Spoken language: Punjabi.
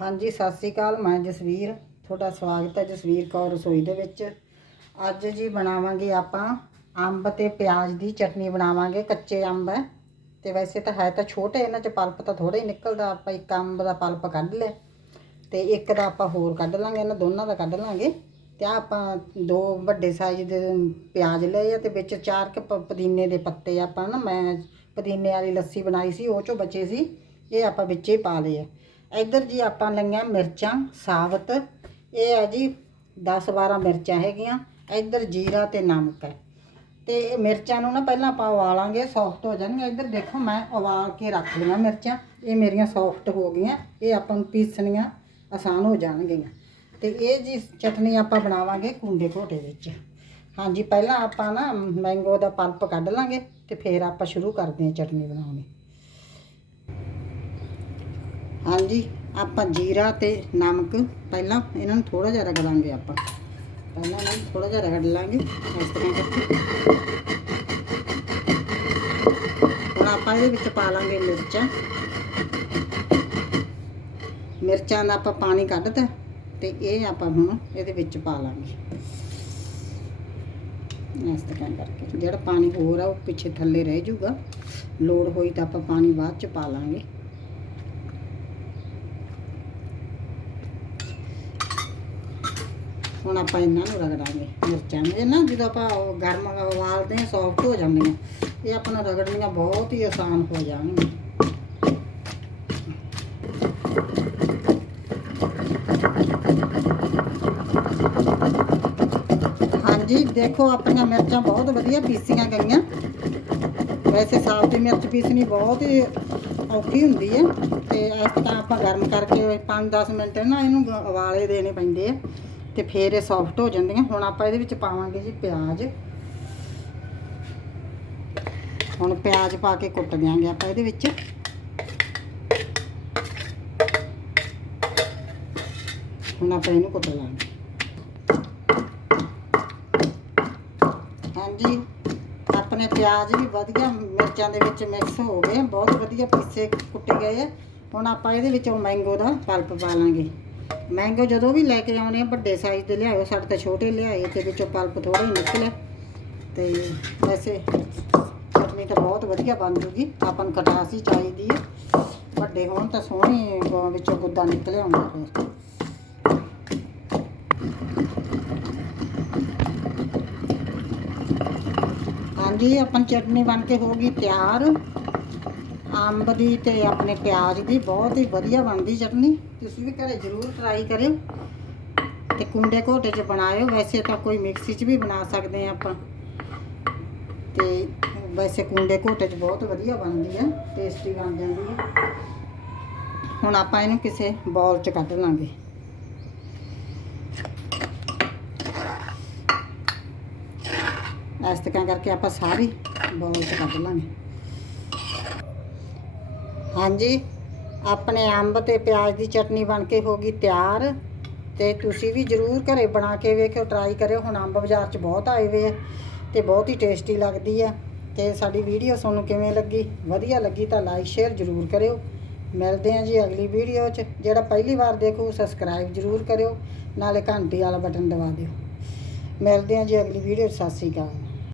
ਹਾਂਜੀ, ਸਤਿ ਸ੍ਰੀ ਅਕਾਲ, ਮੈਂ ਜਸਵੀਰ। ਤੁਹਾਡਾ ਸਵਾਗਤ ਹੈ ਜਸਵੀਰ ਕੌਰ ਰਸੋਈ ਦੇ ਵਿੱਚ। ਅੱਜ ਜੀ ਬਣਾਵਾਂਗੇ ਆਪਾਂ ਅੰਬ ਤੇ ਪਿਆਜ਼ ਦੀ ਚਟਨੀ ਬਣਾਵਾਂਗੇ, ਕੱਚੇ ਅੰਬ ਹੈ। ਤੇ ਵੈਸੇ ਤਾਂ ਹੈ ਤਾਂ ਛੋਟੇ, ਇਹਨਾਂ 'ਚ ਪਲਪ ਤਾਂ ਥੋੜਾ ਹੀ ਨਿਕਲਦਾ, ਆਪਾਂ ਇੱਕ ਅੰਬ ਦਾ ਪਲਪ ਕੱਢ ਲਿਆ। ਤੇ ਇੱਕ ਦਾ ਆਪਾਂ ਹੋਰ ਕੱਢ ਲਾਂਗੇ, ਇਹਨਾਂ ਦੋਨਾਂ ਦਾ ਕੱਢ ਲਾਂਗੇ। ਤੇ ਆਹ ਆਪਾਂ ਦੋ ਵੱਡੇ ਸਾਈਜ਼ ਦੇ ਪਿਆਜ਼ ਲਏ ਆ ਤੇ ਵਿੱਚ ਚਾਰ ਕੁ ਪ- ਪੁਦੀਨੇ ਦੇ ਪੱਤੇ ਆਪਾਂ ਨਾ, ਮੈਂ ਪੁਦੀਨੇ ਵਾਲੀ ਲੱਸੀ ਬਣਾਈ ਸੀ, ਉਹ ਚੋਂ ਬਚੇ ਸੀ। ਇਹ ਆਪਾਂ ਵਿੱਚੇ ਪਾ ਲਏ ਆ। ਇੱਧਰ ਜੀ ਆਪਾਂ ਲਈਆਂ ਮਿਰਚਾਂ, ਸਾਬਤ। ਇਹ ਹੈ ਜੀ 10 12 ਮਿਰਚਾਂ ਹੈਗੀਆਂ। ਇੱਧਰ ਜੀਰਾ ਤੇ ਨਮਕ ਹੈ। ਤੇ ਇਹ ਮਿਰਚਾਂ ਨੂੰ ਨਾ ਪਹਿਲਾਂ ਆਪਾਂ ਉਬਾਲਾਂਗੇ ਸੌਫਟ ਹੋ ਜਾਣਗੀਆਂ। ਇੱਧਰ ਦੇਖੋ, ਮੈਂ ਉਬਾਲ ਕੇ ਰੱਖ ਲਈਆਂ ਮਿਰਚਾਂ। ਇਹ ਮੇਰੀਆਂ ਸੌਫਟ ਹੋ ਗਈਆਂ। ਇਹ ਆਪਾਂ ਨੂੰ ਪੀਸਣੀਆਂ ਆਸਾਨ ਹੋ ਜਾਣਗੀਆਂ। ਤੇ ਇਹ ਜੀ ਚਟਨੀ ਆਪਾਂ ਬਣਾਵਾਂਗੇ ਕੁੰਡੇ ਘੋਟੇ ਵਿੱਚ। ਹਾਂਜੀ, ਪਹਿਲਾਂ ਆਪਾਂ ਨਾ ਮੈਂਗੋ ਦਾ ਪਲਪ ਕੱਢ ਲਾਂਗੇ ਤੇ ਫਿਰ ਆਪਾਂ ਸ਼ੁਰੂ ਕਰਦੇ ਹਾਂ ਚਟਨੀ ਬਣਾਉਣੀ। ਹਾਂਜੀ, ਆਪਾਂ ਜੀਰਾ ਤੇ ਨਮਕ ਪਹਿਲਾਂ ਇਹਨਾਂ ਨੂੰ ਥੋੜਾ ਜਿਹਾ ਰਗੜਾਂਗੇ ਆਪਾਂ। ਪਹਿਲਾਂ ਇਹਨਾਂ ਨੂੰ ਥੋੜਾ ਜਿਹਾ ਰਗੜ ਲਾਂਗੇ, ਇਸ ਤਰ੍ਹਾਂ ਕਰਕੇ। ਹੁਣ ਆਪਾਂ ਇਹਦੇ ਵਿੱਚ ਪਾ ਲਾਂਗੇ ਮਿਰਚਾਂ। ਮਿਰਚਾਂ ਦਾ ਆਪਾਂ ਪਾਣੀ ਕੱਢਤਾ ਤੇ ਇਹ ਆਪਾਂ ਹੁਣ ਇਹਦੇ ਵਿੱਚ ਪਾ ਲਾਂਗੇ। ਇਸ ਤਰ੍ਹਾਂ ਕਰਕੇ, ਜਿਹੜਾ ਪਾਣੀ ਹੋਰ ਆ ਉਹ ਪਿੱਛੇ ਥੱਲੇ ਰਹਿ ਜਾਊਗਾ। ਲੋੜ ਹੋਈ ਤਾਂ ਆਪਾਂ ਪਾਣੀ ਬਾਅਦ ਚ ਪਾ ਲਾਂਗੇ। ਹੁਣ ਆਪਾਂ ਇਹਨਾਂ ਨੂੰ ਰਗੜਾਂਗੇ। ਮਿਰਚਾਂ ਨੂੰ ਇਹ ਨਾ ਜਦੋਂ ਆਪਾਂ ਗਰਮ ਉਬਾਲਦੇ ਹਾਂ ਸੌਫਟ ਹੋ ਜਾਂਦੀਆਂ। ਇਹ ਆਪਾਂ ਨੂੰ ਰਗੜਨੀਆਂ ਬਹੁਤ ਹੀ ਆਸਾਨ ਹੋ ਜਾਣਗੀਆਂ। ਹਾਂਜੀ, ਦੇਖੋ ਆਪਣੀਆਂ ਮਿਰਚਾਂ ਬਹੁਤ ਵਧੀਆ ਪੀਸੀਆਂ ਗਈਆਂ। ਵੈਸੇ ਸਾਬਤੀ ਮਿਰਚ ਪੀਸਣੀ ਬਹੁਤ ਹੀ ਔਖੀ ਹੁੰਦੀ ਹੈ। ਤੇ ਇਸ ਤਰ੍ਹਾਂ ਆਪਾਂ ਗਰਮ ਕਰਕੇ 5-10 ਮਿੰਟ ਨਾ ਇਹਨੂੰ ਉਬਾਲੇ ਦੇਣੇ ਪੈਂਦੇ ਆ। ਤੇ ਫਿਰ ਇਹ ਸੌਫਟ ਹੋ ਜਾਂਦੀਆਂ। ਹੁਣ ਆਪਾਂ ਇਹਦੇ ਵਿੱਚ ਪਾਵਾਂਗੇ ਜੀ ਪਿਆਜ਼। ਹੁਣ ਪਿਆਜ਼ ਪਾ ਕੇ ਕੁੱਟ ਦਿਆਂਗੇ ਆਪਾਂ ਇਹਦੇ ਵਿੱਚ। ਹੁਣ ਆਪਾਂ ਇਹਨੂੰ ਕੁੱਟ ਲਾਂਗੇ। ਹਾਂਜੀ, ਆਪਣੇ ਪਿਆਜ਼ ਵੀ ਵਧੀਆ ਮਿਰਚਾਂ ਦੇ ਵਿੱਚ ਮਿਕਸ ਹੋ ਗਏ। ਬਹੁਤ ਵਧੀਆ ਪੀਸੇ ਕੁੱਟੇ ਗਏ ਆ। ਹੁਣ ਆਪਾਂ ਇਹਦੇ ਵਿੱਚੋਂ ਮੈਂਗੋ ਦਾ ਪਲਪ ਪਾ ਲਾਂਗੇ। ਮੈਂਗੋ ਜਦੋਂ ਵੀ ਲੈ ਕੇ ਆਉਣੇ ਆ, ਵੱਡੇ ਸਾਈਜ਼ ਦੇ ਲਿਆਇਓ, ਸਾਡੇ ਤਾਂ ਛੋਟੇ ਲਿਆਏ ਤੇ ਵਿੱਚੋਂ ਪਲਪ ਥੋੜਾ ਹੀ ਨਿਕਲਿਆ ਤੇ ਵੈਸੇ ਚਟਨੀ ਤਾਂ ਬਹੁਤ ਵਧੀਆ ਬਣ ਜੂਗੀ, ਆਪਾਂ ਨੂੰ ਖਟਾਸ ਹੀ ਚਾਹੀਦੀ ਹੈ ਵੱਡੇ ਹੋਣ ਤਾਂ ਸੋਹਣੀ ਗ- ਵਿੱਚੋਂ ਗੁੱਦਾ ਨਿਕਲਿਆ ਹੁੰਦਾ ਫਿਰ। ਹਾਂਜੀ ਆਪਣ ਚਟਨੀ ਬਣ ਕੇ ਹੋ ਗਈ ਤਿਆਰ। ਅੰਬ ਦੀ ਤੇ ਆਪਣੇ ਪਿਆਜ਼ ਦੀ ਬਹੁਤ ਹੀ ਵਧੀਆ ਬਣਦੀ ਚਟਨੀ। ਤੁਸੀਂ ਵੀ ਘਰੇ ਜ਼ਰੂਰ ਟਰਾਈ ਕਰਿਓ ਤੇ ਕੁੰਡੇ ਘੋਟੇ 'ਚ ਬਣਾਇਓ। ਵੈਸੇ ਤਾਂ ਕੋਈ ਮਿਕਸੀ 'ਚ ਵੀ ਬਣਾ ਸਕਦੇ ਆ ਆਪਾਂ। ਤੇ ਵੈਸੇ ਕੁੰਡੇ ਘੋਟੇ 'ਚ ਬਹੁਤ ਵਧੀਆ ਬਣਦੀ ਹੈ ਟੇਸਟੀ ਬਣ ਜਾਂਦੀ ਹੈ ਹੁਣ ਆਪਾਂ ਇਹਨੂੰ ਕਿਸੇ ਬਾਉਲ 'ਚ ਕੱਢ ਲਾਂਗੇ। ਇਸ ਤਰ੍ਹਾਂ ਕਰਕੇ ਆਪਾਂ ਸਾਰੀ ਬਾਉਲ 'ਚ ਕੱਢ ਲਾਂਗੇ। ਹਾਂਜੀ, ਆਪਣੇ ਅੰਬ ਤੇ ਪਿਆਜ਼ ਦੀ ਚਟਨੀ ਬਣ ਕੇ ਹੋ ਗਈ ਤਿਆਰ ਤੇ ਤੁਸੀਂ ਵੀ ਜਰੂਰ ਘਰੇ ਬਣਾ ਕੇ ਵੇਖਿਓ ਟਰਾਈ ਕਰਿਓ। ਹੁਣ ਅੰਬ ਬਾਜ਼ਾਰ 'ਚ ਬਹੁਤ ਆਏ ਹੋਏ ਆ ਤੇ ਬਹੁਤ ਹੀ ਟੇਸਟੀ ਲੱਗਦੀ ਹੈ ਤੇ ਸਾਡੀ ਵੀਡੀਓ ਤੁਹਾਨੂੰ ਕਿਵੇਂ ਲੱਗੀ? ਵਧੀਆ ਲੱਗੀ ਤਾਂ ਲਾਈਕ ਸ਼ੇਅਰ ਜਰੂਰ ਕਰਿਓ। ਮਿਲਦੇ ਹਾਂ ਜੀ ਅਗਲੀ ਵੀਡੀਓ 'ਚ। ਜਿਹੜਾ ਪਹਿਲੀ ਵਾਰ ਦੇਖੋ ਸਬਸਕ੍ਰਾਈਬ ਜਰੂਰ ਕਰਿਓ। ਨਾਲੇ ਘੰਟੀ ਵਾਲਾ ਬਟਨ ਦਬਾ ਦਿਓ। ਮਿਲਦੇ ਹਾਂ ਜੀ ਅਗਲੀ ਵੀਡੀਓ 'ਚ। ਸਤਿ ਸ਼੍ਰੀ ਅਕਾਲ।